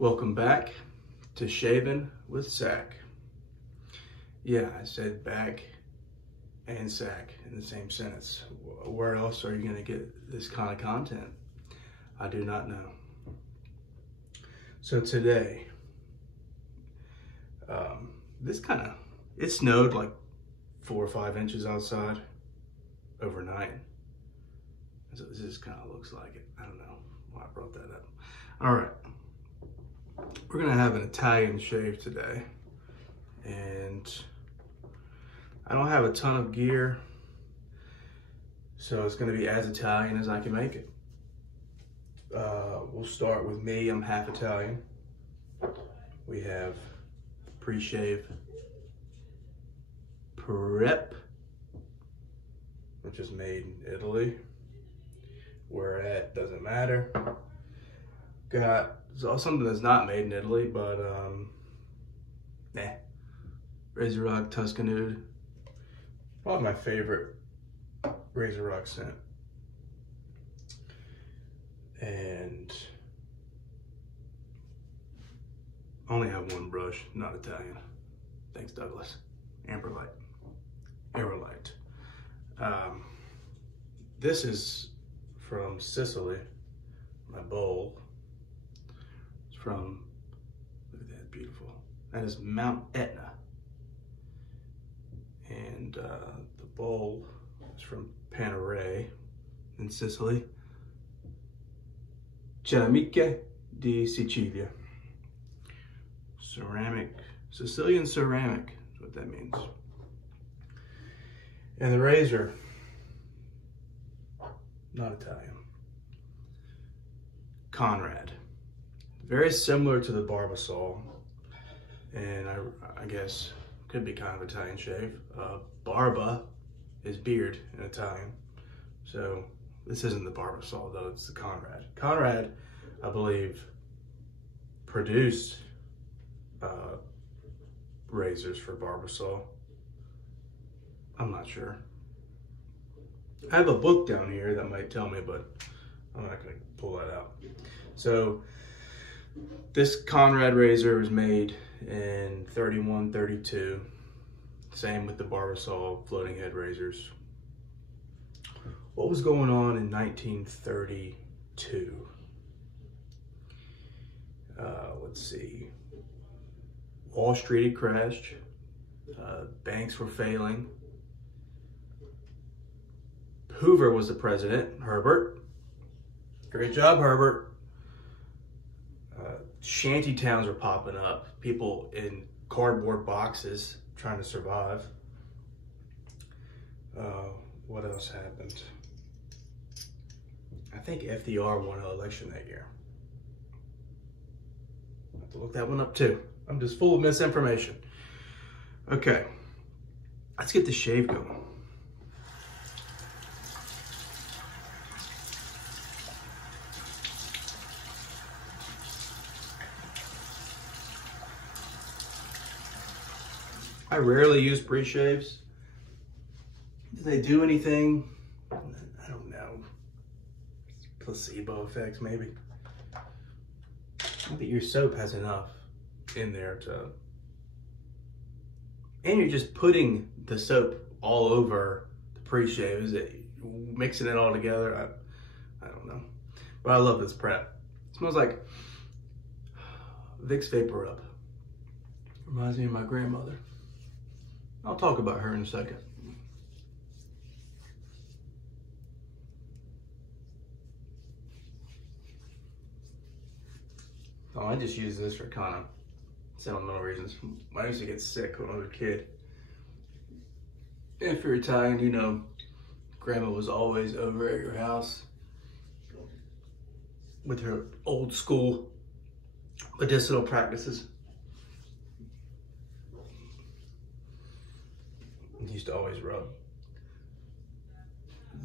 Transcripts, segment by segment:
Welcome back to Shaving with Sac. Yeah, I said back and sack in the same sentence. Where else are you going to get this kind of content? I do not know. So today, it snowed like 4 or 5 inches outside overnight. So this just kind of looks like it. I don't know why I brought that up. All right. We're gonna have an Italian shave today, and I don't have a ton of gear, so it's gonna be as Italian as I can make it. We'll start with me. I'm half Italian. We have pre-shave prep, which is made in Italy. Where at doesn't matter. Got something that's not made in Italy, but Razor Rock Tuscan. Probably my favorite Razor Rock scent. And I only have one brush, not Italian. Thanks, Douglas. Amberlight. This is from Sicily, my bowl. It's from, look at that, beautiful. That is Mount Etna. And the bowl is from Panare in Sicily. Ceramiche di Sicilia. Ceramic, Sicilian ceramic is what that means. And the razor, not Italian. Conrad. Very similar to the Barbasol, and I guess could be kind of Italian shave. Barba is beard in Italian, so this isn't the Barbasol though, it's the Conrad. Conrad, I believe, produced razors for Barbasol. I'm not sure. I have a book down here that might tell me, but I'm not gonna pull that out. So this Conrad razor was made in 31, 32. Same with the Barbasol floating head razors. What was going on in 1932? Let's see. Wall Street had crashed. Banks were failing. Hoover was the president, Herbert. Great job, Herbert. Shanty towns are popping up. People in cardboard boxes trying to survive. What else happened? I think FDR won an election that year. I have to look that one up too. I'm just full of misinformation. Okay, let's get the shave going. I rarely use pre-shaves. Do they do anything? I don't know. Placebo effects, maybe. I think your soap has enough in there to... And you're just putting the soap all over the pre-shave. Is it mixing it all together? I don't know. But I love this prep. It smells like Vicks Vapor Rub. Reminds me of my grandmother. I'll talk about her in a second. Oh, I just use this for kind of sentimental reasons. I used to get sick when I was a kid. If you're Italian, you know Grandma was always over at your house with her old school medicinal practices. I used to always rub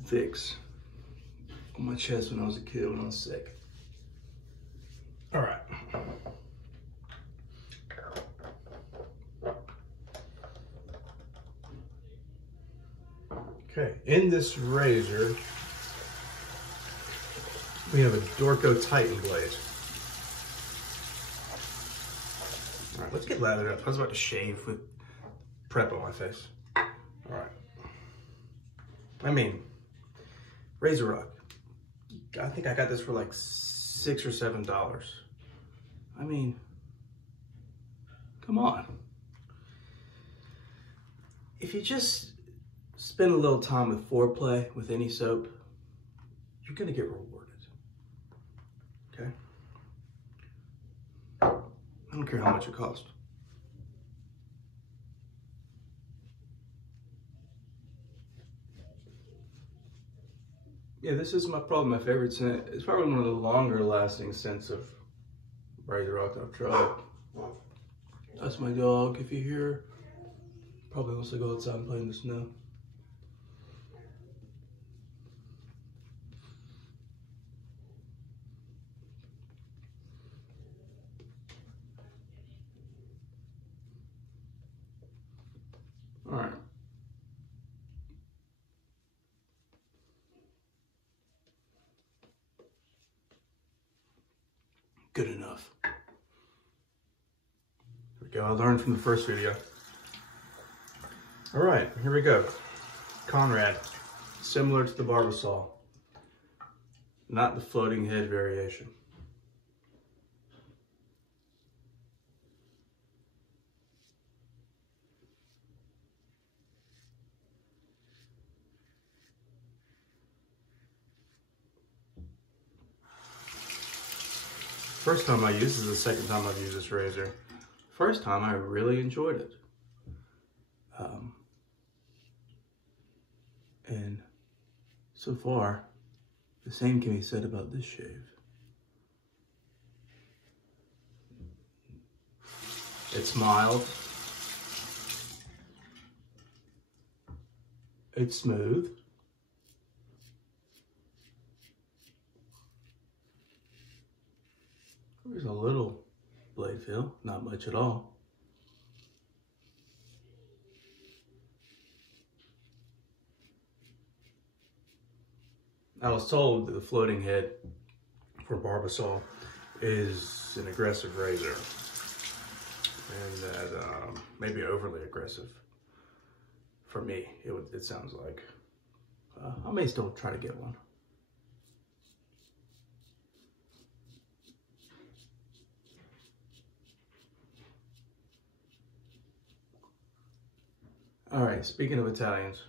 Vicks on my chest when I was a kid, when I was sick. All right. Okay, in this razor, we have a Dorco Titan blade. All right, let's get lathered up. I was about to shave with prep on my face. All right. I mean, Razor Rock. I think I got this for like $6 or $7. I mean, come on. If you just spend a little time with foreplay with any soap, you're gonna get rewarded, okay? I don't care how much it costs. Yeah, this is probably my favorite scent. It's probably one of the longer lasting scents of Razor Rock that I've tried. That's my dog, if you hear. Probably wants to go outside and play in the snow. All right. Good enough. Here we go. I learned from the first video. All right, here we go. Conrad, similar to the Barbasol, not the floating head variation. First time I used this is the second time I've used this razor. First time I really enjoyed it. And so far, the same can be said about this shave. It's mild. It's smooth. There's a little blade feel, not much at all. I was told that the floating head for Barbasol is an aggressive razor, and that maybe overly aggressive. For me, it sounds like. I may still try to get one. All right, speaking of Italians,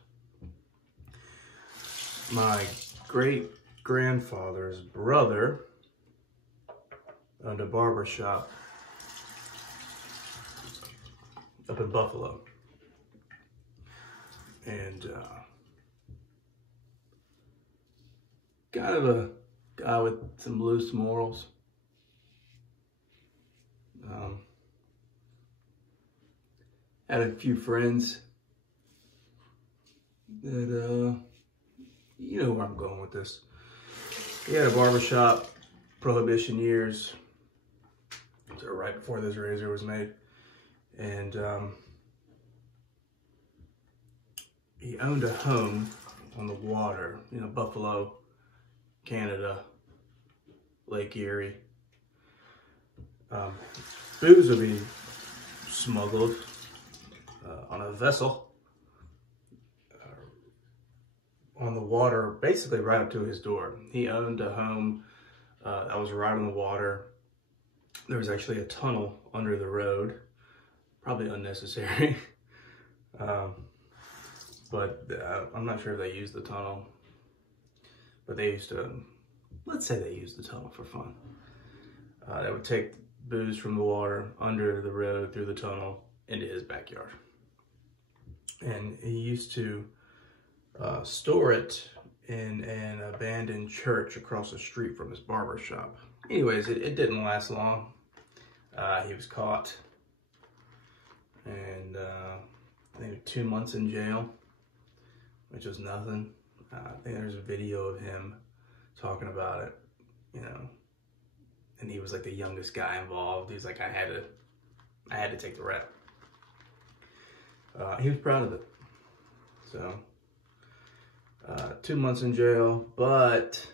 my great-grandfather's brother owned a barber shop up in Buffalo. And kind of a guy with some loose morals. Had a few friends that, you know where I'm going with this. He had a barbershop, Prohibition years, so right before this razor was made. And he owned a home on the water, you know, Buffalo, Canada, Lake Erie. Booze would be smuggled on a vessel on the water, basically right up to his door. He owned a home that was right on the water. There was actually a tunnel under the road, probably unnecessary. But I'm not sure if they used the tunnel, but they used to, let's say they used the tunnel for fun. They would take booze from the water under the road through the tunnel into his backyard. And he used to store it in an abandoned church across the street from his barber shop. Anyways, it didn't last long. He was caught, and I think 2 months in jail, which was nothing. I think there's a video of him talking about it, you know, and he was like the youngest guy involved. He was like, I had to take the rap. He was proud of it. So 2 months in jail, but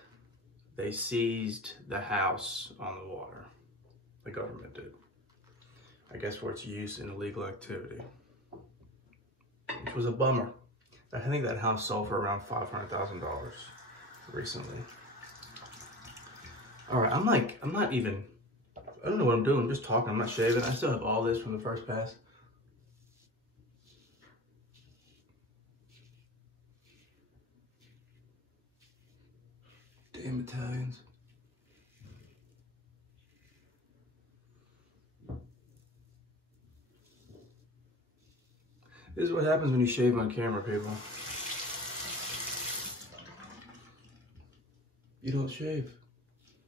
they seized the house on the water. The government did. I guess for its use in illegal activity, which was a bummer. I think that house sold for around $500,000 recently. All right, I'm not even, I don't know what I'm doing. I'm just talking, I'm not shaving. I still have all this from the first pass. Damn Italians. This is what happens when you shave on camera, people. You don't shave.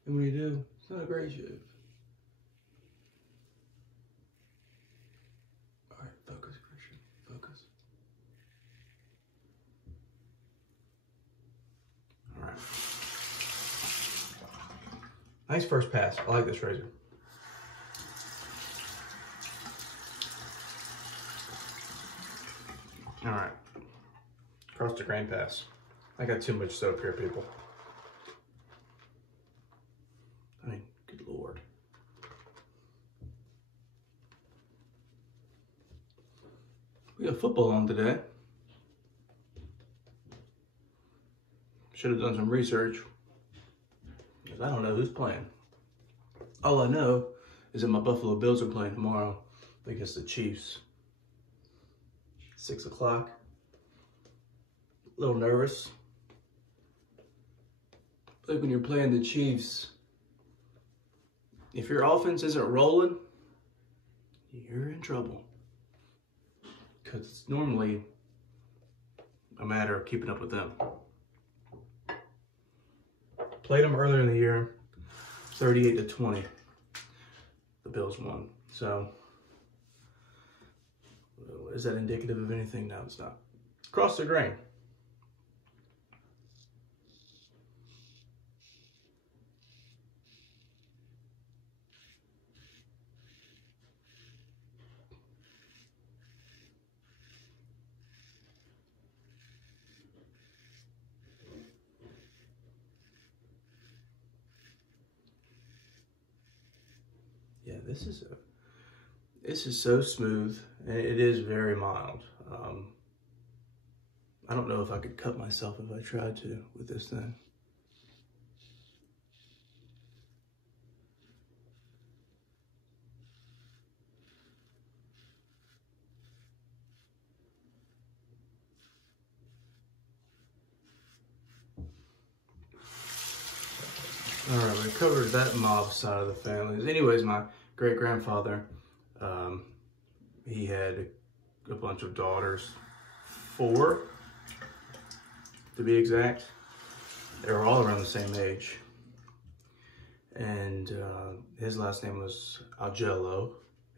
And when you do, it's not a great shave. All right, focus, Christian, focus. All right. Nice first pass. I like this razor. All right. Across the grain pass. I got too much soap here, people. I mean, good Lord. We got football on today. Should have done some research, because I don't know who's playing. All I know is that my Buffalo Bills are playing tomorrow against the Chiefs. 6 o'clock. A little nervous. Like when you're playing the Chiefs, if your offense isn't rolling, you're in trouble. Because it's normally a matter of keeping up with them. Played them earlier in the year, 38-20. The Bills won. So, is that indicative of anything? No, it's not. Cross the grain. Yeah, this is so smooth, and it is very mild. I don't know if I could cut myself if I tried to with this thing. All right, we covered that mob side of the family. Anyways, my great-grandfather, he had a bunch of daughters, 4 to be exact. They were all around the same age. And his last name was Augello,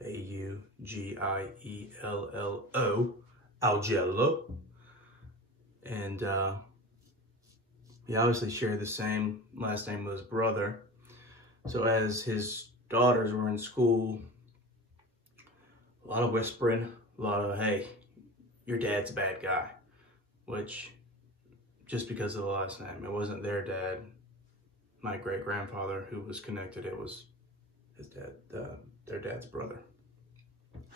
A-U-G-I-E-L-L-O, Augello. And he obviously shared the same last name with his brother. So as his daughters were in school, a lot of whispering, a lot of, hey, your dad's a bad guy. Which, just because of the last name, it wasn't their dad, my great-grandfather, who was connected. It was his dad, their dad's brother.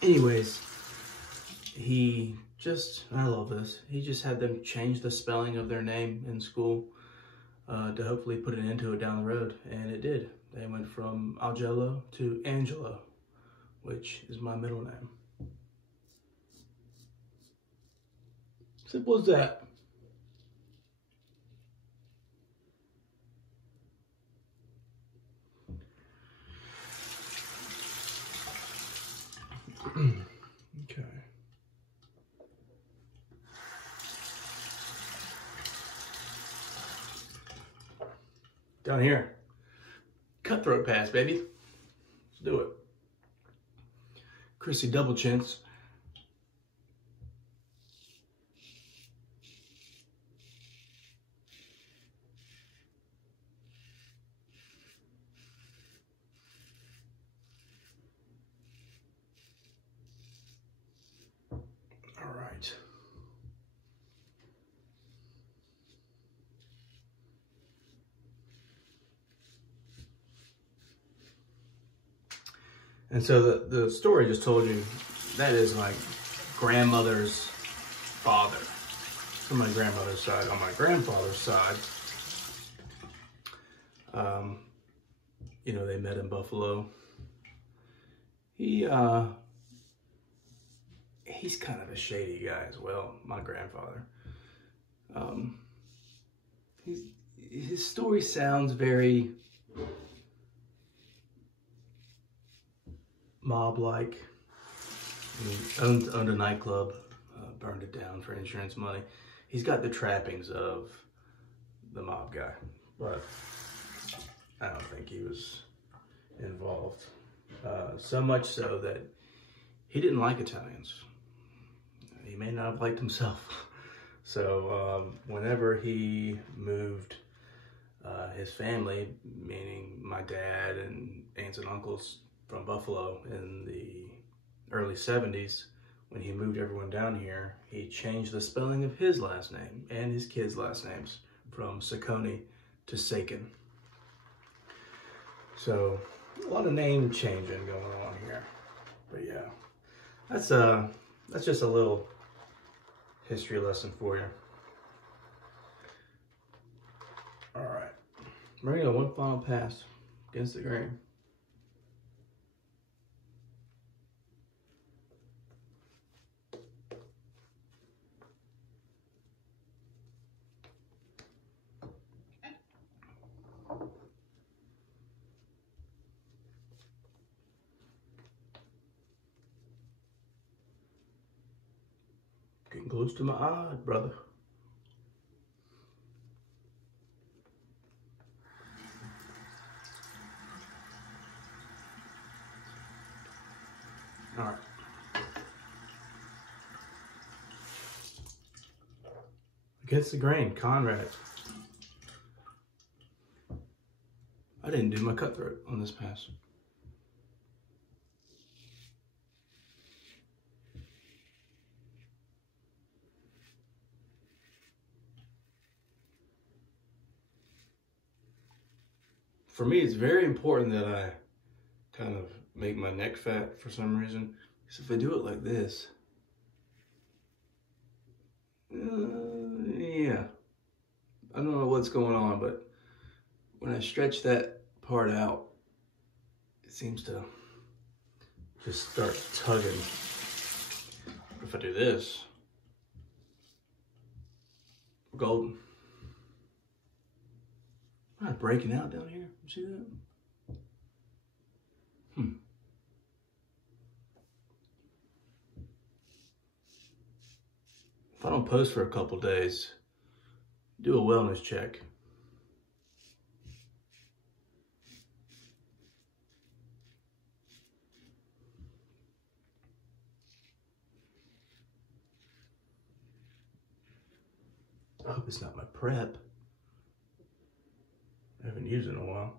Anyways, he just, I love this, he just had them change the spelling of their name in school to hopefully put an end to it down the road, and it did. They went from Augello to Angelo, which is my middle name. Simple as that. Okay. Down here. Cutthroat pass, baby. Let's do it. Chrissy double chins. All right. And so the story I just told you, that is my grandmother's father. On my grandmother's side. On my grandfather's side, you know, they met in Buffalo. He's kind of a shady guy as well, my grandfather. His story sounds very mob-like. He owned a nightclub, burned it down for insurance money. He's got the trappings of the mob guy, but I don't think he was involved. So much so that he didn't like Italians. He may not have liked himself. So whenever he moved his family, meaning my dad and aunts and uncles from Buffalo in the early 70s, when he moved everyone down here, he changed the spelling of his last name and his kids' last names from Saccone to Sakin. So a lot of name changing going on here. But yeah, that's just a little history lesson for you. All right, we're gonna go one final pass against the grain. Getting close to my eye, brother. All right. Against the grain, Conrad. I didn't do my cutthroat on this pass. For me, it's very important that I kind of make my neck fat for some reason. Because if I do it like this, yeah, I don't know what's going on, but when I stretch that part out, it seems to just start tugging. If I do this, we're golden. Am I breaking out down here? You see that? If I don't post for a couple days, do a wellness check. I hope it's not my prep. I haven't used it in a while.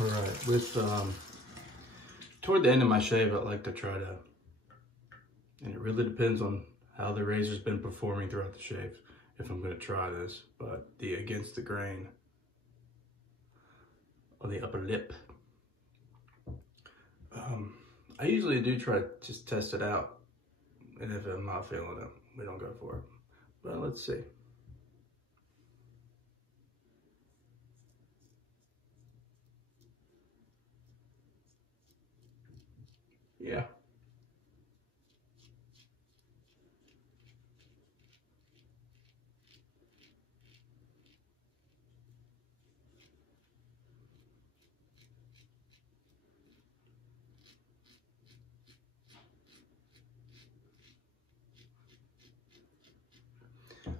All right, with toward the end of my shave, I'd like to try to, and it really depends on how the razor's been performing throughout the shave, if I'm going to try this, but the against the grain on the upper lip. I usually do try to just test it out, and if I'm not feeling it, we don't go for it. But let's see. Yeah.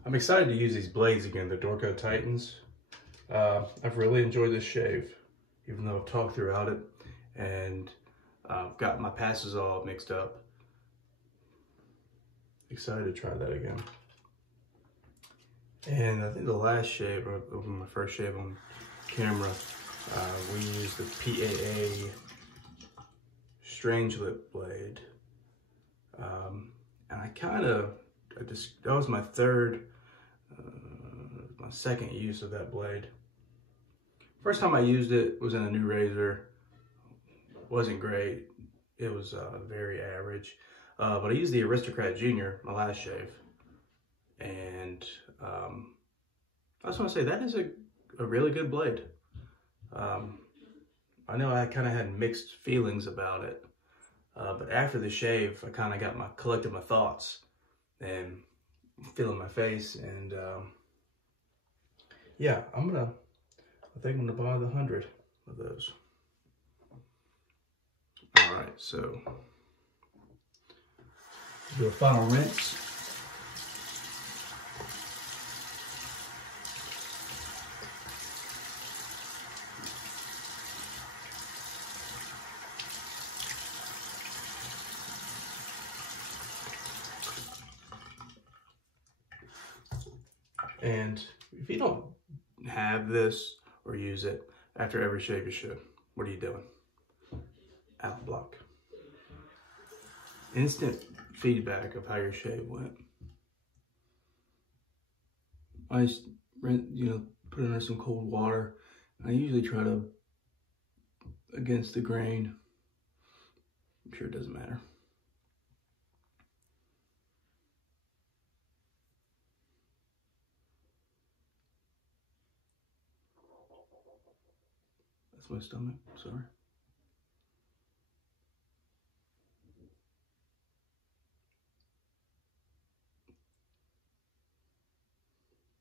I'm excited to use these blades again, the Dorco Titans. I've really enjoyed this shave, even though I've talked throughout it and got my passes all mixed up. Excited to try that again. And I think the last shave, or my first shave on camera, we used the PAA Strange Lip blade. And that was my second use of that blade. First time I used it was in a new razor. Wasn't great. It was very average. But I used the Aristocrat Junior, my last shave. And I just want to say that is a really good blade. I know I kind of had mixed feelings about it. But after the shave, I kind of collected my thoughts and feeling my face. And yeah, I think I'm gonna buy the 100 of those. All right, so do a final rinse. And if you don't have this or use it after every shave, you should. What are you doing? Out block. Instant feedback of how your shave went. I just, put it under some cold water. I usually try to against the grain. I'm sure it doesn't matter. That's my stomach, sorry.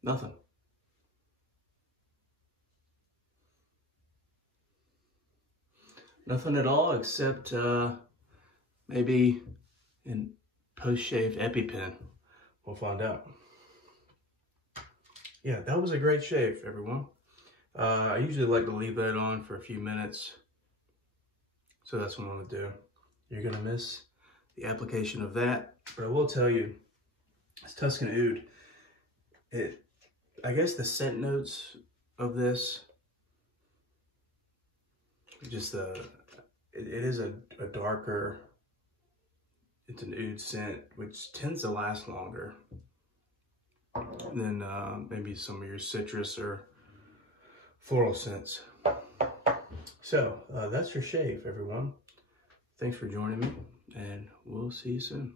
Nothing. Nothing at all except maybe in post-shave EpiPen. We'll find out. Yeah, that was a great shave, everyone. I usually like to leave that on for a few minutes. So that's what I'm gonna do. You're gonna miss the application of that. But I will tell you, it's Tuscan Oud. I guess the scent notes of this, just it is a darker, it's an oud scent, which tends to last longer than maybe some of your citrus or floral scents. So that's your shave, everyone. Thanks for joining me, and we'll see you soon.